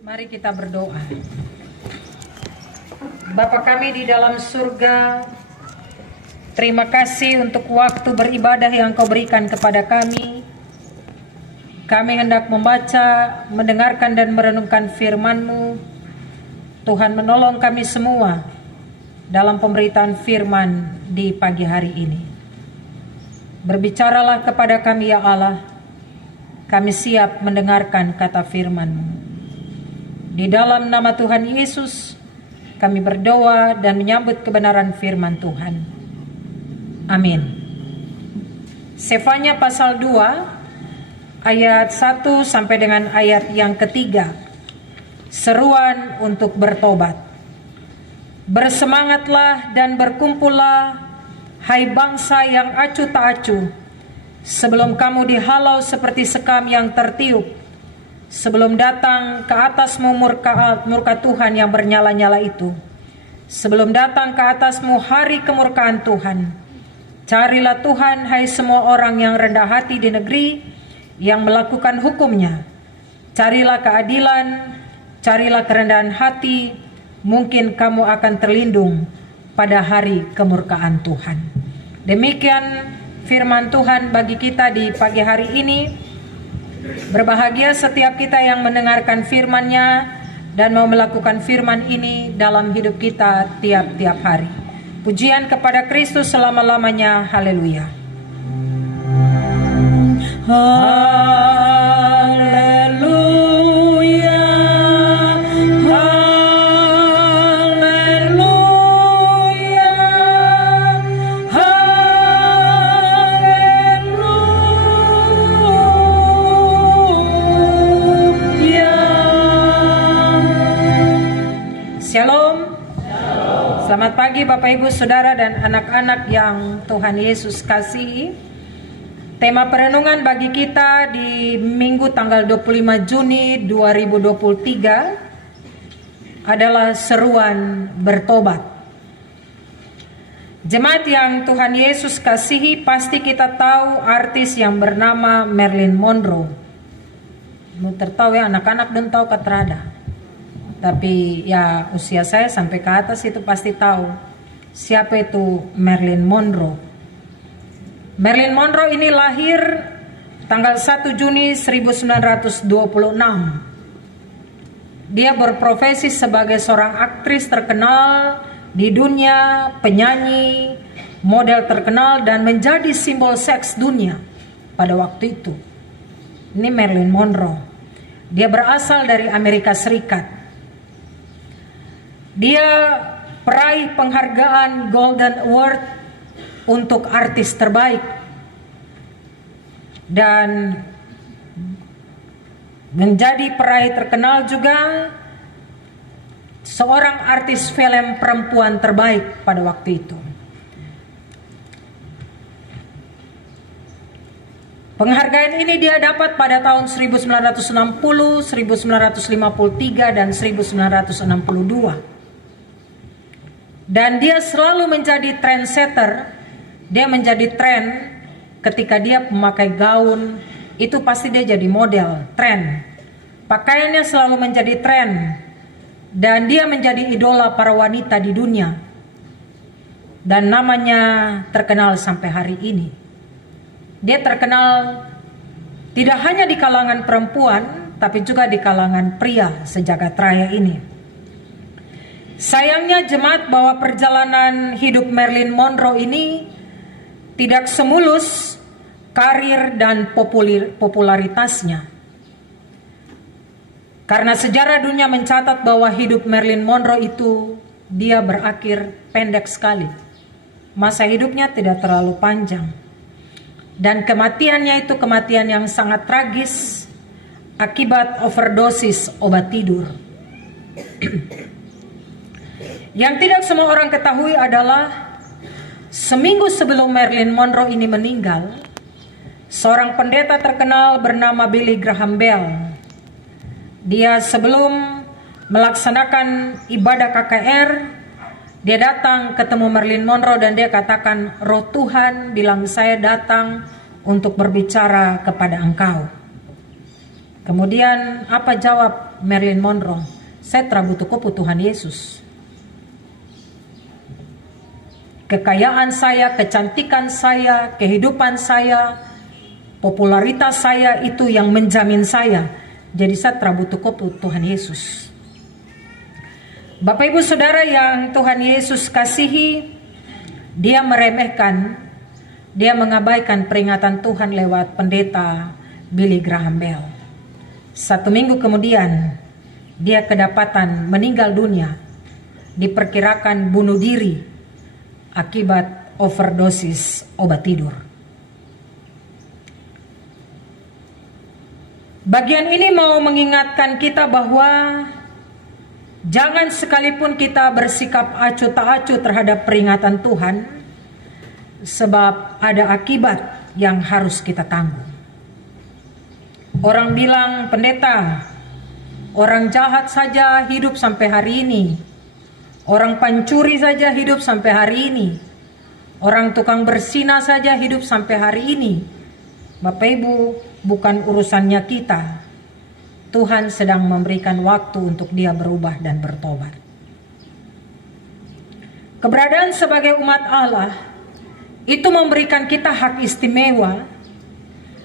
Mari kita berdoa. Bapa kami di dalam surga, terima kasih untuk waktu beribadah yang Kau berikan kepada kami. Kami hendak membaca, mendengarkan dan merenungkan firman-Mu. Tuhan menolong kami semua dalam pemberitaan firman di pagi hari ini. Berbicaralah kepada kami ya Allah, kami siap mendengarkan kata firman-Mu. Di dalam nama Tuhan Yesus, kami berdoa dan menyambut kebenaran firman Tuhan. Amin. Sefanya pasal 2, ayat 1 sampai dengan ayat yang ketiga. Seruan untuk bertobat. Bersemangatlah dan berkumpullah, hai bangsa yang acuh tak acuh, sebelum kamu dihalau seperti sekam yang tertiup. Sebelum datang ke atasmu murka Tuhan yang bernyala-nyala itu. Sebelum datang ke atasmu hari kemurkaan Tuhan. Carilah Tuhan, hai semua orang yang rendah hati di negeri, yang melakukan hukumnya. Carilah keadilan, carilah kerendahan hati, mungkin kamu akan terlindung pada hari kemurkaan Tuhan. Demikian firman Tuhan bagi kita di pagi hari ini. Berbahagia setiap kita yang mendengarkan firman-Nya dan mau melakukan firman ini dalam hidup kita tiap-tiap hari. Pujian kepada Kristus selama-lamanya. Haleluya. Haleluya. Shalom. Selamat pagi Bapak Ibu Saudara dan anak-anak yang Tuhan Yesus kasihi. Tema perenungan bagi kita di Minggu tanggal 25 Juni 2023 adalah seruan bertobat. Jemaat yang Tuhan Yesus kasihi, pasti kita tahu artis yang bernama Marilyn Monroe. Tertahu ya, anak-anak dan tahu katrada. Tapi ya usia saya sampai ke atas itu pasti tahu siapa itu Marilyn Monroe. Marilyn Monroe ini lahir tanggal 1 Juni 1926. Dia berprofesi sebagai seorang aktris terkenal di dunia, penyanyi, model terkenal dan menjadi simbol seks dunia pada waktu itu. Ini Marilyn Monroe. Dia berasal dari Amerika Serikat. Dia peraih penghargaan Golden Award untuk artis terbaik dan menjadi peraih terkenal juga seorang artis film perempuan terbaik pada waktu itu. Penghargaan ini dia dapat pada tahun 1960, 1953 dan 1962. Dan dia selalu menjadi trendsetter. Dia menjadi tren ketika dia memakai gaun. Itu pasti dia jadi model, tren. Pakaiannya selalu menjadi tren. Dan dia menjadi idola para wanita di dunia. Dan namanya terkenal sampai hari ini. Dia terkenal tidak hanya di kalangan perempuan, tapi juga di kalangan pria sejagat raya ini. Sayangnya jemaat bahwa perjalanan hidup Marilyn Monroe ini tidak semulus karir dan popularitasnya. Karena sejarah dunia mencatat bahwa hidup Marilyn Monroe itu dia berakhir pendek sekali. Masa hidupnya tidak terlalu panjang. Dan kematiannya itu kematian yang sangat tragis akibat overdosis obat tidur. Yang tidak semua orang ketahui adalah seminggu sebelum Marilyn Monroe ini meninggal, seorang pendeta terkenal bernama Billy Graham Bell, dia sebelum melaksanakan ibadah KKR, dia datang ketemu Marilyn Monroe dan dia katakan, "Roh Tuhan bilang saya datang untuk berbicara kepada engkau." Kemudian apa jawab Marilyn Monroe? Saya terabutu kopu Tuhan Yesus. Kekayaan saya, kecantikan saya, kehidupan saya, popularitas saya itu yang menjamin saya. Jadi saya terabutu kopu Tuhan Yesus. Bapak Ibu Saudara yang Tuhan Yesus kasihi, dia meremehkan, dia mengabaikan peringatan Tuhan lewat pendeta Billy Graham Bell. 1 minggu kemudian dia kedapatan meninggal dunia, diperkirakan bunuh diri akibat overdosis obat tidur. Bagian ini mau mengingatkan kita bahwa jangan sekalipun kita bersikap acuh tak acuh terhadap peringatan Tuhan, sebab ada akibat yang harus kita tanggung. Orang bilang, pendeta, orang jahat saja hidup sampai hari ini. Orang pencuri saja hidup sampai hari ini. Orang tukang berzina saja hidup sampai hari ini. Bapak Ibu, bukan urusannya kita. Tuhan sedang memberikan waktu untuk dia berubah dan bertobat. Keberadaan sebagai umat Allah itu memberikan kita hak istimewa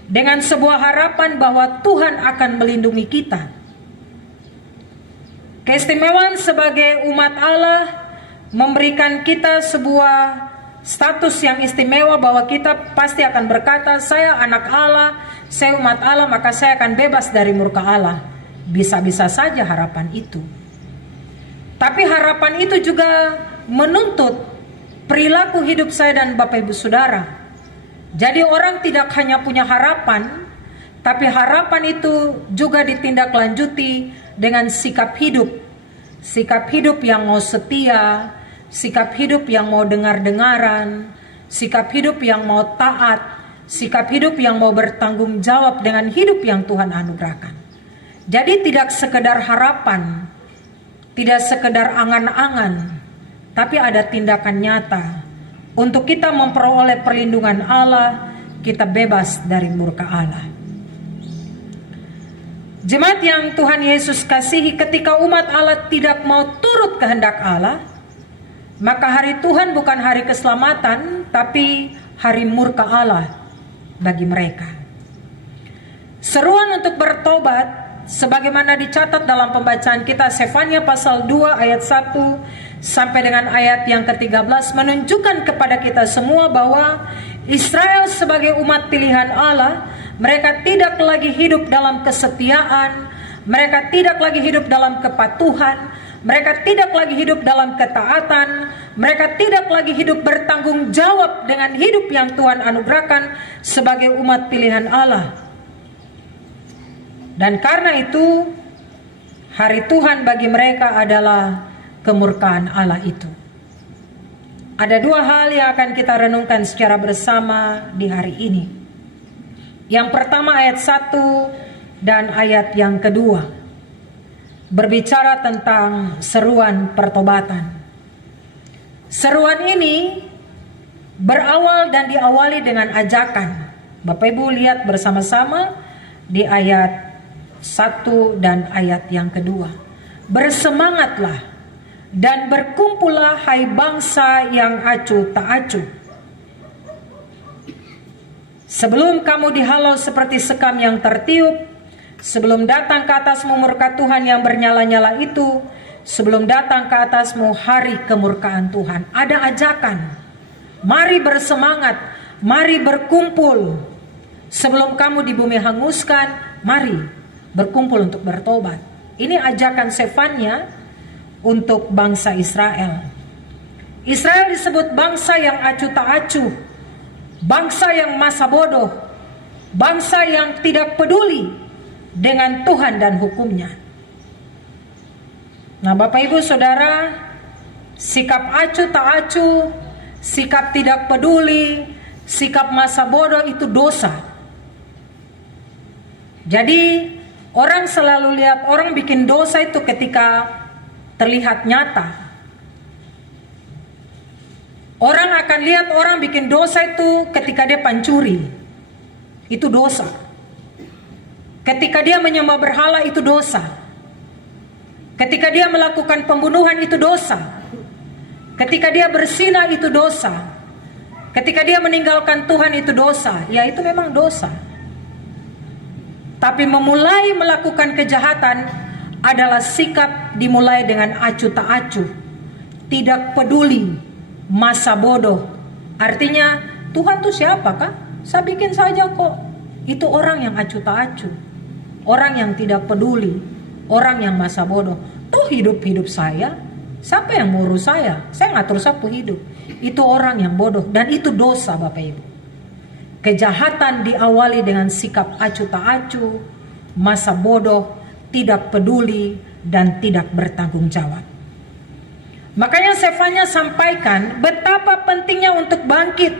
dengan sebuah harapan bahwa Tuhan akan melindungi kita. Keistimewaan sebagai umat Allah memberikan kita sebuah status yang istimewa bahwa kita pasti akan berkata, saya anak Allah, saya umat Allah, maka saya akan bebas dari murka Allah. Bisa-bisa saja harapan itu. Tapi harapan itu juga menuntut perilaku hidup saya dan Bapak Ibu Saudara. Jadi orang tidak hanya punya harapan, tapi harapan itu juga ditindaklanjuti dengan sikap hidup. Sikap hidup yang mau setia, sikap hidup yang mau dengar-dengaran, sikap hidup yang mau taat, sikap hidup yang mau bertanggung jawab dengan hidup yang Tuhan anugerahkan. Jadi tidak sekedar harapan, tidak sekedar angan-angan, tapi ada tindakan nyata. Untuk kita memperoleh perlindungan Allah, kita bebas dari murka Allah. Jemaat yang Tuhan Yesus kasihi, ketika umat Allah tidak mau turut kehendak Allah, maka hari Tuhan bukan hari keselamatan, tapi hari murka Allah bagi mereka. Seruan untuk bertobat, sebagaimana dicatat dalam pembacaan kita Sefania pasal 2 ayat 1 sampai dengan ayat yang ke-13, menunjukkan kepada kita semua bahwa Israel sebagai umat pilihan Allah, mereka tidak lagi hidup dalam kesetiaan, mereka tidak lagi hidup dalam kepatuhan, mereka tidak lagi hidup dalam ketaatan, mereka tidak lagi hidup bertanggung jawab dengan hidup yang Tuhan anugerahkan sebagai umat pilihan Allah. Dan karena itu, hari Tuhan bagi mereka adalah kemurkaan Allah itu. Ada dua hal yang akan kita renungkan secara bersama di hari ini. Yang pertama ayat 1 dan ayat yang kedua berbicara tentang seruan pertobatan. Seruan ini berawal dan diawali dengan ajakan. Bapak Ibu lihat bersama-sama di ayat 1 dan ayat yang kedua. Bersemangatlah dan berkumpullah hai bangsa yang acuh tak acuh. Sebelum kamu dihalau seperti sekam yang tertiup, sebelum datang ke atasmu murka Tuhan yang bernyala-nyala itu, sebelum datang ke atasmu hari kemurkaan Tuhan. Ada ajakan, mari bersemangat, mari berkumpul. Sebelum kamu di bumi hanguskan, mari berkumpul untuk bertobat. Ini ajakan Sefania untuk bangsa Israel. Israel disebut bangsa yang acuh tak acuh, bangsa yang masa bodoh, bangsa yang tidak peduli dengan Tuhan dan hukumnya. Nah Bapak Ibu Saudara, sikap acuh tak acuh, sikap tidak peduli, sikap masa bodoh itu dosa. Jadi orang selalu lihat orang bikin dosa itu ketika terlihat nyata. Orang akan lihat orang bikin dosa itu ketika dia pencuri. Itu dosa. Ketika dia menyembah berhala itu dosa. Ketika dia melakukan pembunuhan itu dosa. Ketika dia berzina itu dosa. Ketika dia meninggalkan Tuhan itu dosa. Ya, itu memang dosa. Tapi memulai melakukan kejahatan adalah sikap dimulai dengan acuh tak acuh, tidak peduli, masa bodoh. Artinya Tuhan tuh siapa kah? Saya bikin saja kok. Itu orang yang acuh tak acuh, orang yang tidak peduli, orang yang masa bodoh. Tuh hidup saya, siapa yang mau urus saya? Saya ngatur sapu hidup. Itu orang yang bodoh dan itu dosa, Bapak Ibu. Kejahatan diawali dengan sikap acuh tak acuh, masa bodoh, tidak peduli, dan tidak bertanggung jawab. Makanya Sefanya sampaikan betapa pentingnya untuk bangkit,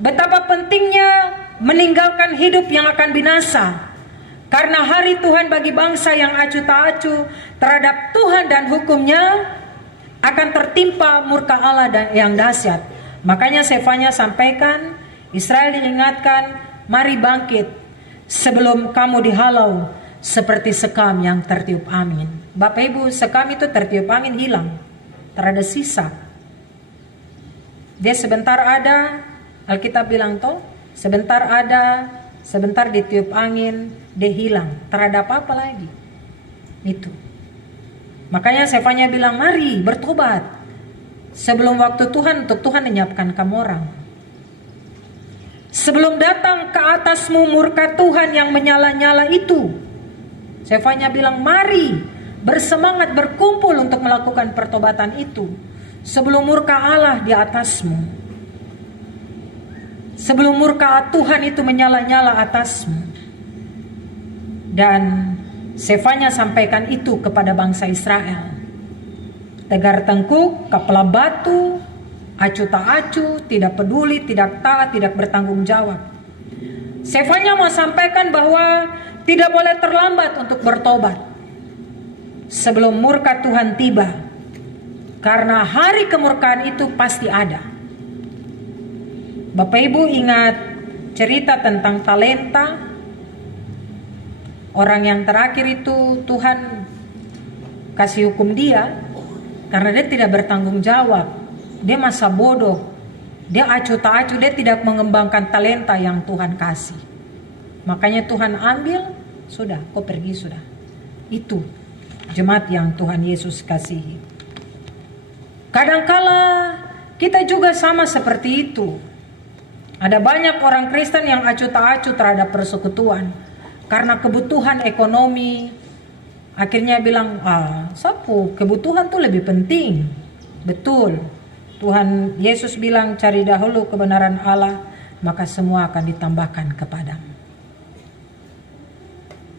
betapa pentingnya meninggalkan hidup yang akan binasa. Karena hari Tuhan bagi bangsa yang acuh tak acuh terhadap Tuhan dan hukumnya akan tertimpa murka Allah yang dahsyat. Makanya Sefanya sampaikan, Israel diingatkan, mari bangkit sebelum kamu dihalau seperti sekam yang tertiup angin. Bapak Ibu, sekam itu tertiup angin hilang, terada sisa. Dia sebentar ada, Alkitab bilang toh, sebentar ada, sebentar ditiup angin, dia hilang, terada apa-apa lagi. Itu. Makanya Sefanya bilang, mari bertobat sebelum waktu Tuhan untuk Tuhan menyiapkan kamu orang. Sebelum datang ke atasmu murka Tuhan yang menyala-nyala itu. Sefanya bilang, mari bersemangat berkumpul untuk melakukan pertobatan itu. Sebelum murka Allah di atasmu. Sebelum murka Tuhan itu menyala-nyala atasmu. Dan Sefanya sampaikan itu kepada bangsa Israel. Tegar tengkuk, kepala batu, acuh tak acuh, tidak peduli, tidak taat, tidak bertanggung jawab. Sefanya mau sampaikan bahwa tidak boleh terlambat untuk bertobat sebelum murka Tuhan tiba. Karena hari kemurkaan itu pasti ada. Bapak Ibu ingat cerita tentang talenta. Orang yang terakhir itu Tuhan kasih hukum dia karena dia tidak bertanggung jawab. Dia masa bodoh. Dia acuh tak acuh, dia tidak mengembangkan talenta yang Tuhan kasih. Makanya Tuhan ambil, sudah, kau pergi sudah. Itu jemaat yang Tuhan Yesus kasihi. Kadangkala kita juga sama seperti itu. Ada banyak orang Kristen yang acuh tak acuh terhadap persekutuan. Karena kebutuhan ekonomi, akhirnya bilang, sapu, kebutuhan tuh lebih penting. Betul. Tuhan Yesus bilang, cari dahulu kebenaran Allah, maka semua akan ditambahkan kepadamu.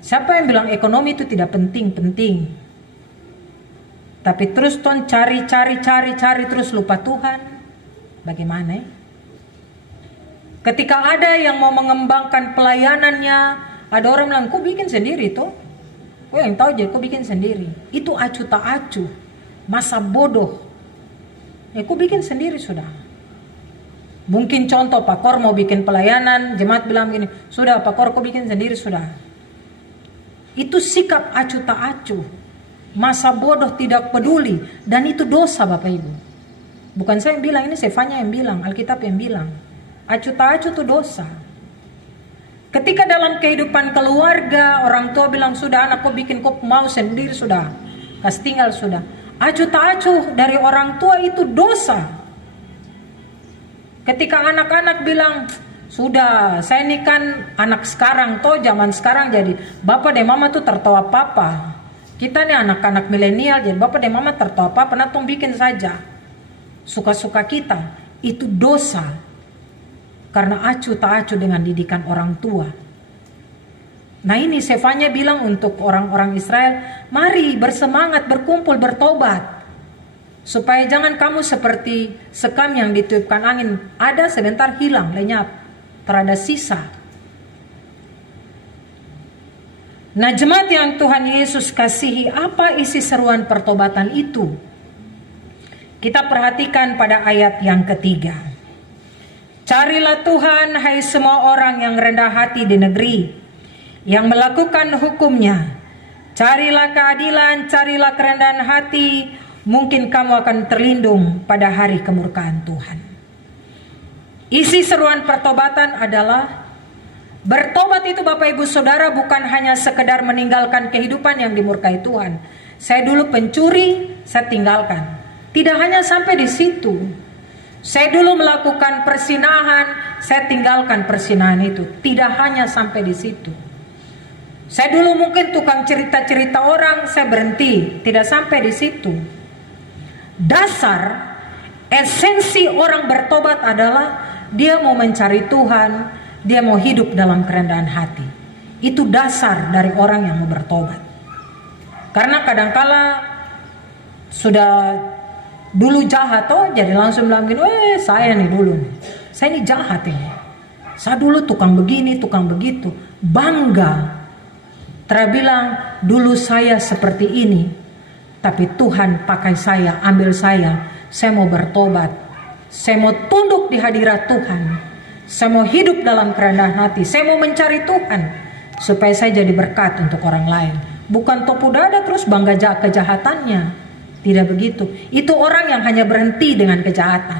Siapa yang bilang ekonomi itu tidak penting-penting? Tapi terus ton cari terus lupa Tuhan. Bagaimana? Ketika ada yang mau mengembangkan pelayanannya, ada orang bilang, kau bikin sendiri tuh. Kau yang tahu aja, kau bikin sendiri. Itu acuh tak acuh, masa bodoh. Kau bikin sendiri sudah. Mungkin contoh Pak Kor mau bikin pelayanan, jemaat bilang gini, sudah Pak Kor kau bikin sendiri sudah. Itu sikap acuh tak acuh, masa bodoh tidak peduli, dan itu dosa Bapak Ibu. Bukan saya yang bilang, ini Sefanya yang bilang, Alkitab yang bilang. Acuh tak acuh itu dosa. Ketika dalam kehidupan keluarga, orang tua bilang, sudah anak kau bikin kau mau sendiri sudah, kasih tinggal sudah. Acuh tak acuh dari orang tua itu dosa. Ketika anak-anak bilang, sudah saya ini kan anak sekarang toh, zaman sekarang jadi bapak dan mama tuh tertawa papa. Kita nih anak-anak milenial jadi bapak dan mama tertawa papa, nah tong bikin saja. Suka-suka kita, itu dosa. Karena acuh tak acuh dengan didikan orang tua. Nah ini Sefanya bilang untuk orang-orang Israel, mari bersemangat, berkumpul, bertobat. Supaya jangan kamu seperti sekam yang ditiupkan angin. Ada sebentar hilang, lenyap. Terada sisa. Nah jemaat yang Tuhan Yesus kasihi, apa isi seruan pertobatan itu? Kita perhatikan pada ayat yang ketiga. Carilah Tuhan, hai semua orang yang rendah hati di negeri. yang melakukan hukum-Nya. Carilah keadilan, carilah kerendahan hati, mungkin kamu akan terlindung pada hari kemurkaan Tuhan. Isi seruan pertobatan adalah bertobat itu Bapak Ibu Saudara bukan hanya sekedar meninggalkan kehidupan yang dimurkai Tuhan. Saya dulu pencuri, saya tinggalkan. Tidak hanya sampai di situ. Saya dulu melakukan persinahan, saya tinggalkan persinahan itu. Tidak hanya sampai di situ. Saya dulu mungkin tukang cerita-cerita orang, saya berhenti. Tidak sampai di situ. Dasar, esensi orang bertobat adalah dia mau mencari Tuhan, dia mau hidup dalam kerendahan hati. Itu dasar dari orang yang mau bertobat. Karena kadangkala sudah dulu jahat jadi langsung bilang gini, saya nih dulu nih, saya ini jahat ini, saya dulu tukang begini, tukang begitu, bangga, terbilang dulu saya seperti ini, tapi Tuhan pakai saya, ambil saya mau bertobat, saya mau tunduk di hadirat Tuhan, saya mau hidup dalam kerendahan hati, saya mau mencari Tuhan, supaya saya jadi berkat untuk orang lain, bukan topu dada terus bangga kejahatannya. Tidak begitu. Itu orang yang hanya berhenti dengan kejahatan.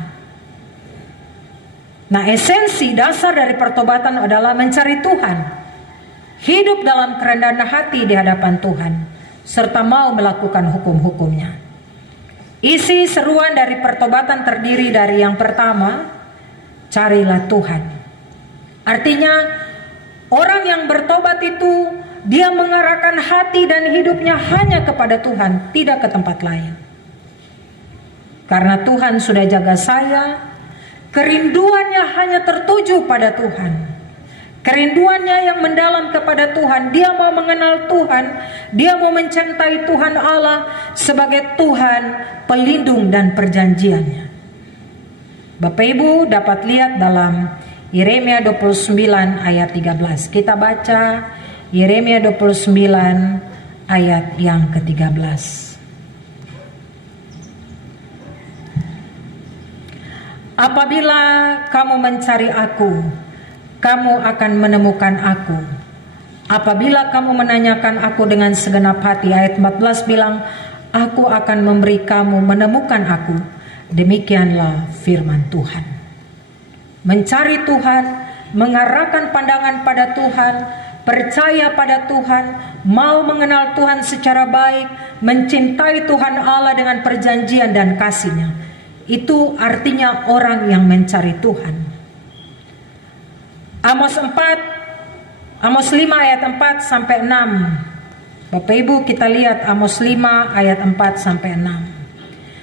Nah, esensi dasar dari pertobatan adalah mencari Tuhan, hidup dalam kerendahan hati di hadapan Tuhan, serta mau melakukan hukum-hukum-Nya. Isi seruan dari pertobatan terdiri dari yang pertama, carilah Tuhan. Artinya, orang yang bertobat itu dia mengarahkan hati dan hidupnya hanya kepada Tuhan, tidak ke tempat lain. Karena Tuhan sudah jaga saya, kerinduannya hanya tertuju pada Tuhan. Kerinduannya yang mendalam kepada Tuhan, dia mau mengenal Tuhan, dia mau mencintai Tuhan Allah sebagai Tuhan pelindung dan perjanjiannya. Bapak Ibu dapat lihat dalam Yeremia 29 ayat 13. Kita baca Yeremia 29 ayat yang ke-13. Apabila kamu mencari aku, kamu akan menemukan aku. Apabila kamu menanyakan aku dengan segenap hati, ayat 14 bilang, aku akan memberi kamu menemukan aku. Demikianlah firman Tuhan. Mencari Tuhan, mengarahkan pandangan pada Tuhan, percaya pada Tuhan, mau mengenal Tuhan secara baik, mencintai Tuhan Allah dengan perjanjian dan kasih-Nya. Itu artinya orang yang mencari Tuhan. Amos 5 ayat 4 sampai 6. Bapak Ibu kita lihat Amos 5 ayat 4 sampai 6.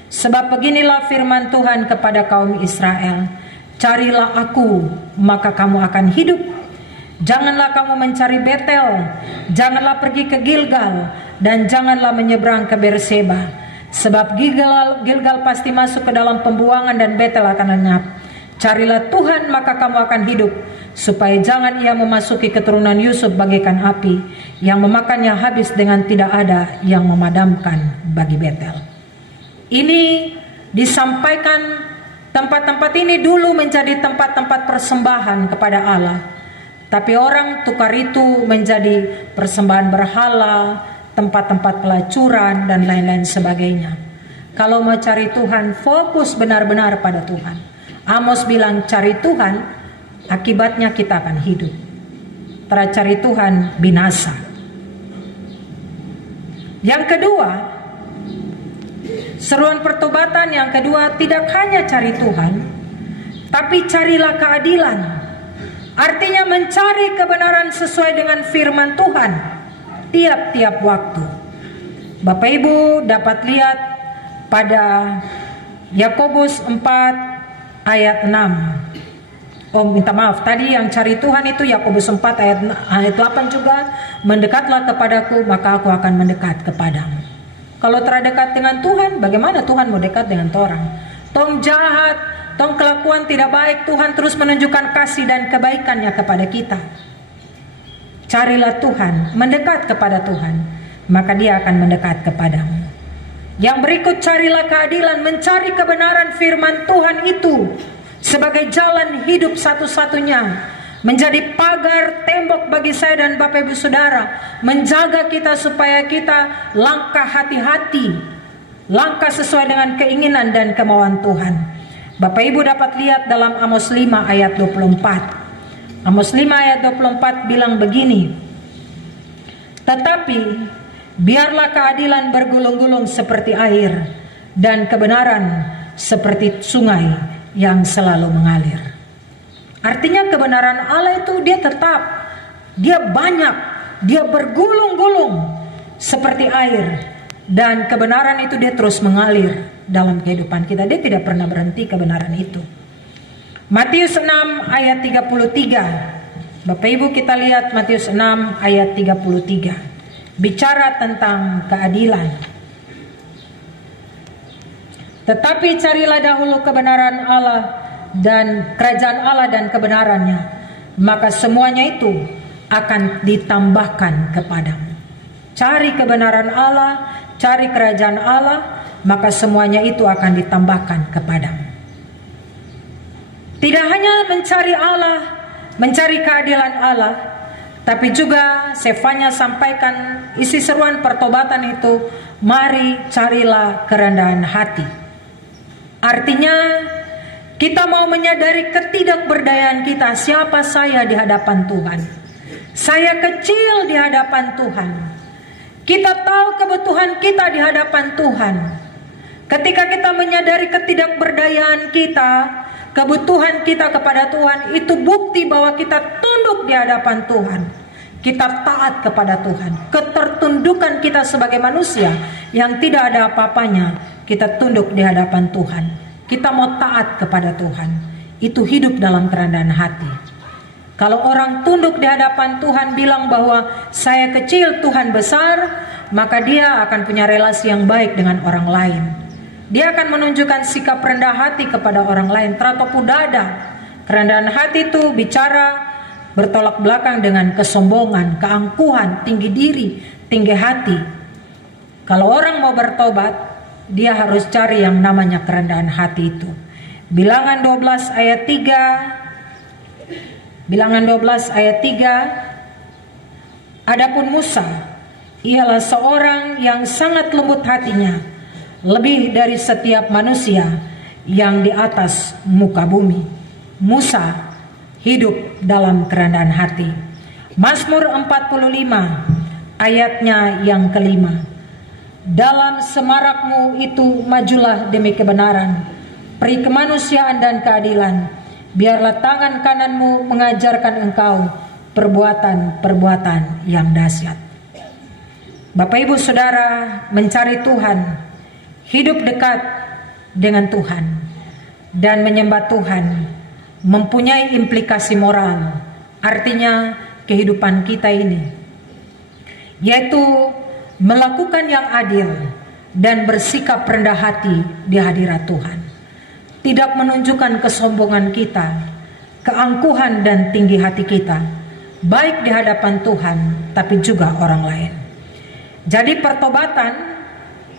Sebab beginilah firman Tuhan kepada kaum Israel, carilah aku, maka kamu akan hidup. Janganlah kamu mencari Betel, janganlah pergi ke Gilgal, dan janganlah menyeberang ke Berseba. Sebab Gilgal pasti masuk ke dalam pembuangan dan Betel akan lenyap. Carilah Tuhan maka kamu akan hidup, supaya jangan ia memasuki keturunan Yusuf bagaikan api, yang memakannya habis dengan tidak ada yang memadamkan bagi Betel. Ini disampaikan tempat-tempat ini dulu menjadi tempat-tempat persembahan kepada Allah. Tapi orang tukar itu menjadi persembahan berhala, tempat-tempat pelacuran, dan lain-lain sebagainya. Kalau mau cari Tuhan, fokus benar-benar pada Tuhan. Amos bilang cari Tuhan, akibatnya kita akan hidup. Tidak cari Tuhan, binasa. Yang kedua, seruan pertobatan yang kedua, tidak hanya cari Tuhan, tapi carilah keadilan. Artinya mencari kebenaran sesuai dengan firman Tuhan tiap-tiap waktu. Bapak Ibu dapat lihat pada Yakobus 4 ayat 6. Minta maaf, tadi yang cari Tuhan itu Yakobus 4 ayat 8 juga. Mendekatlah kepadaku, maka aku akan mendekat kepadamu. Kalau terdekat dengan Tuhan, bagaimana Tuhan mau dekat dengan orang? Tong jahat, tong kelakuan tidak baik, Tuhan terus menunjukkan kasih dan kebaikannya kepada kita. Carilah Tuhan, mendekat kepada Tuhan, maka Dia akan mendekat kepadamu. Yang berikut, carilah keadilan, mencari kebenaran firman Tuhan itu sebagai jalan hidup satu-satunya, menjadi pagar tembok bagi saya dan Bapak Ibu Saudara, menjaga kita supaya kita langkah hati-hati, langkah sesuai dengan keinginan dan kemauan Tuhan. Bapak Ibu dapat lihat dalam Amos 5 ayat 24. Amos 5 ayat 24 bilang begini, "Tetapi biarlah keadilan bergulung-gulung seperti air, dan kebenaran seperti sungai yang selalu mengalir." Artinya kebenaran Allah itu dia tetap, dia banyak, dia bergulung-gulung seperti air, dan kebenaran itu dia terus mengalir dalam kehidupan kita. Dia tidak pernah berhenti kebenaran itu. Matius 6 ayat 33. Bapak Ibu kita lihat Matius 6 ayat 33. Bicara tentang keadilan. "Tetapi carilah dahulu kebenaran Allah dan kerajaan Allah dan kebenarannya, maka semuanya itu akan ditambahkan kepadamu." Cari kebenaran Allah, cari kerajaan Allah, maka semuanya itu akan ditambahkan kepadamu. Tidak hanya mencari Allah, mencari keadilan Allah, tapi juga Sefanya sampaikan isi seruan pertobatan itu, mari carilah kerendahan hati. Artinya kita mau menyadari ketidakberdayaan kita. Siapa saya di hadapan Tuhan? Saya kecil di hadapan Tuhan. Kita tahu kebutuhan kita di hadapan Tuhan. Ketika kita menyadari ketidakberdayaan kita, kebutuhan kita kepada Tuhan, itu bukti bahwa kita tunduk di hadapan Tuhan. Kita taat kepada Tuhan. Ketertundukan kita sebagai manusia yang tidak ada apa-apanya, kita tunduk di hadapan Tuhan. Kita mau taat kepada Tuhan. Itu hidup dalam kerendahan hati. Kalau orang tunduk di hadapan Tuhan bilang bahwa saya kecil, Tuhan besar, maka dia akan punya relasi yang baik dengan orang lain. Dia akan menunjukkan sikap rendah hati kepada orang lain, teratopu dada. Kerendahan hati itu bicara bertolak belakang dengan kesombongan, keangkuhan, tinggi diri, tinggi hati. Kalau orang mau bertobat, dia harus cari yang namanya kerendahan hati itu. Bilangan 12 ayat 3. Bilangan 12 ayat 3. Adapun Musa, ialah seorang yang sangat lembut hatinya, lebih dari setiap manusia yang di atas muka bumi. Musa hidup dalam kerendahan hati. Mazmur 45 ayatnya yang kelima. Dalam semarakmu itu majulah demi kebenaran, peri kemanusiaan dan keadilan. Biarlah tangan kananmu mengajarkan engkau perbuatan-perbuatan yang dahsyat. Bapak Ibu Saudara, mencari Tuhan, hidup dekat dengan Tuhan, dan menyembah Tuhan mempunyai implikasi moral. Artinya kehidupan kita ini, yaitu melakukan yang adil dan bersikap rendah hati di hadirat Tuhan. Tidak menunjukkan kesombongan kita, keangkuhan dan tinggi hati kita, baik di hadapan Tuhan tapi juga orang lain. Jadi pertobatan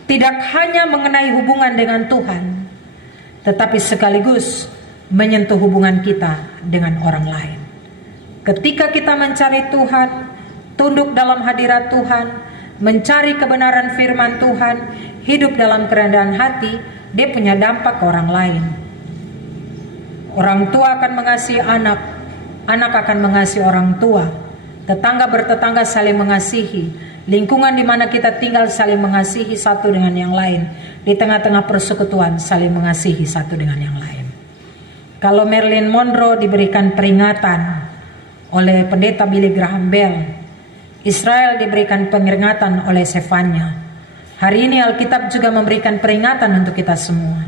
tidak hanya mengenai hubungan dengan Tuhan, tetapi sekaligus menyentuh hubungan kita dengan orang lain. Ketika kita mencari Tuhan, tunduk dalam hadirat Tuhan, mencari kebenaran firman Tuhan, hidup dalam kerendahan hati, dia punya dampak ke orang lain. Orang tua akan mengasihi anak, anak akan mengasihi orang tua, tetangga bertetangga saling mengasihi, lingkungan di mana kita tinggal saling mengasihi satu dengan yang lain, di tengah-tengah persekutuan saling mengasihi satu dengan yang lain. Kalau Marilyn Monroe diberikan peringatan oleh pendeta Billy Graham Bell, Israel diberikan peringatan oleh Sefanya. Hari ini Alkitab juga memberikan peringatan untuk kita semua.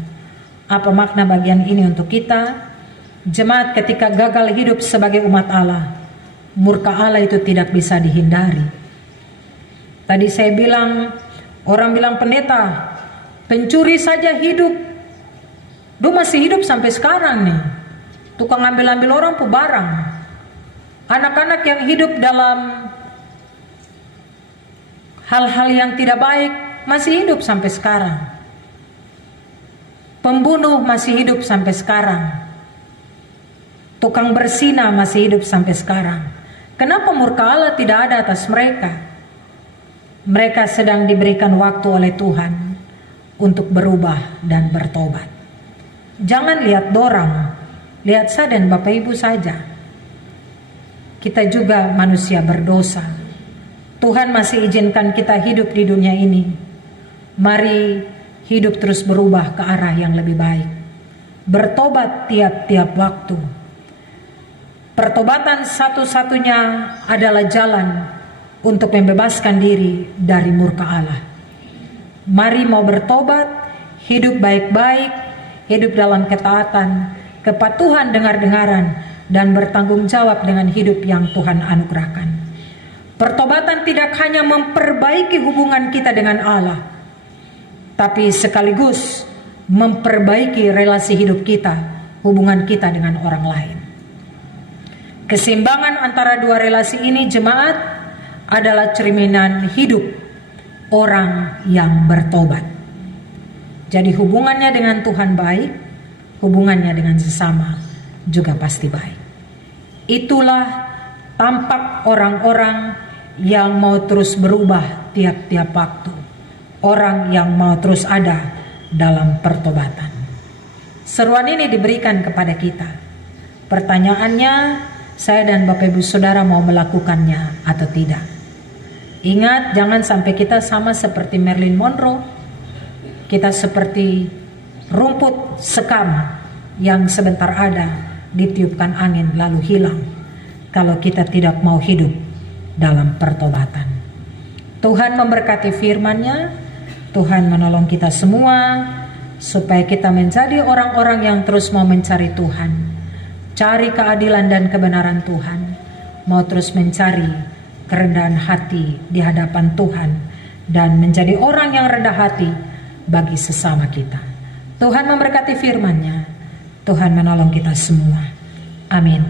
Apa makna bagian ini untuk kita? Jemaat, ketika gagal hidup sebagai umat Allah, murka Allah itu tidak bisa dihindari. Tadi saya bilang, orang bilang, pendeta, pencuri saja hidup. Dia masih hidup sampai sekarang nih. Tukang ambil-ambil orang pu barang. Anak-anak yang hidup dalam hal-hal yang tidak baik masih hidup sampai sekarang. Pembunuh masih hidup sampai sekarang. Tukang bersina masih hidup sampai sekarang. Kenapa murka Allah tidak ada atas mereka? Mereka sedang diberikan waktu oleh Tuhan untuk berubah dan bertobat. Jangan lihat dorang, lihat saya dan Bapak Ibu saja. Kita juga manusia berdosa. Tuhan masih izinkan kita hidup di dunia ini. Mari hidup terus berubah ke arah yang lebih baik. Bertobat tiap-tiap waktu. Pertobatan satu-satunya adalah jalan untuk membebaskan diri dari murka Allah. Mari mau bertobat, hidup baik-baik, hidup dalam ketaatan, kepatuhan dengar-dengaran, dan bertanggung jawab dengan hidup yang Tuhan anugerahkan. Pertobatan tidak hanya memperbaiki hubungan kita dengan Allah, tapi sekaligus memperbaiki relasi hidup kita, hubungan kita dengan orang lain. Keseimbangan antara dua relasi ini, jemaat, adalah cerminan hidup orang yang bertobat. Jadi hubungannya dengan Tuhan baik, hubungannya dengan sesama juga pasti baik. Itulah tampak orang-orang yang mau terus berubah tiap-tiap waktu. Orang yang mau terus ada dalam pertobatan. Seruan ini diberikan kepada kita. Pertanyaannya, saya dan Bapak Ibu Saudara mau melakukannya atau tidak? Ingat, jangan sampai kita sama seperti Marilyn Monroe. Kita seperti rumput sekam yang sebentar ada, ditiupkan angin lalu hilang, kalau kita tidak mau hidup dalam pertobatan. Tuhan memberkati firman-Nya. Tuhan menolong kita semua supaya kita menjadi orang-orang yang terus mau mencari Tuhan, cari keadilan dan kebenaran Tuhan, mau terus mencari kerendahan hati di hadapan Tuhan, dan menjadi orang yang rendah hati bagi sesama kita. Tuhan memberkati firman-Nya. Tuhan menolong kita semua. Amin.